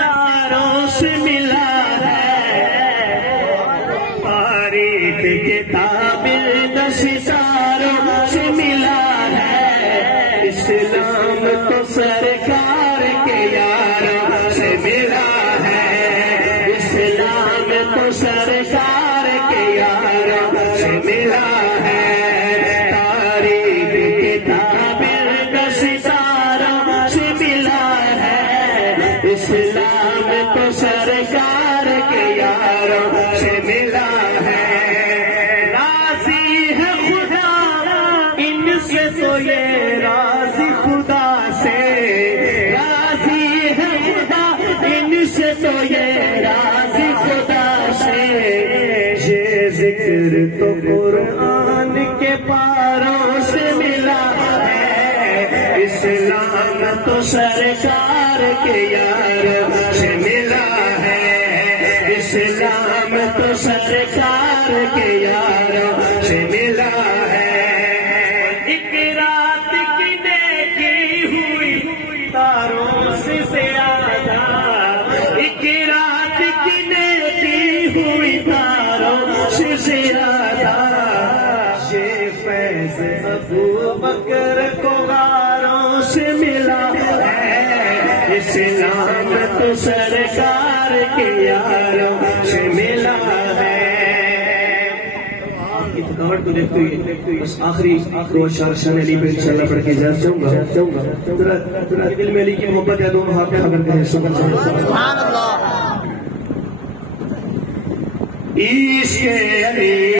ستاروں سے ملا ہے، تاریخ کے تعبیر ستاروں سے ملا ہے، اسلام تو سرکار کے یاروں سے ملا ہے، اسلام تو سرکار کے یاروں سے ملا ہے، تاریخ کے تعبیر ستاروں سے ملا ہے، اسلام تو سرکار کے یاروں سے ملا ہے، راضی ہے خدا ان سے تو یہ راضی خدا سے، راضی ہے خدا ان سے تو یہ راضی خدا سے، یہ ذکر تو قرآن کے پاروں سے ملا ہے، اسلام تو سرکار کے یار سے ملا ہے، اسلام تو سرکار کے یار سے ملا ہے، ایک رات کی نیکی ہوئی تاروں سے زیادہ، ایک رات کی نیکی ہوئی تاروں سے زیادہ، یہ فیض ابو بکر کو غاروں سے ملا ہے، اسلام تو سرکار کے یاروں سے ملا ہے۔ تھکاوٹ کو دیکھتے ہوئے بس آخری دو اشعار شان علی پہ انشاءاللہ پڑھ کے اجازت چاہوں گا، ذرا دل میں علی کی محبت ہے، دونوں ہاتھ میں اگر کہیں سبحان اللہ، عشق علی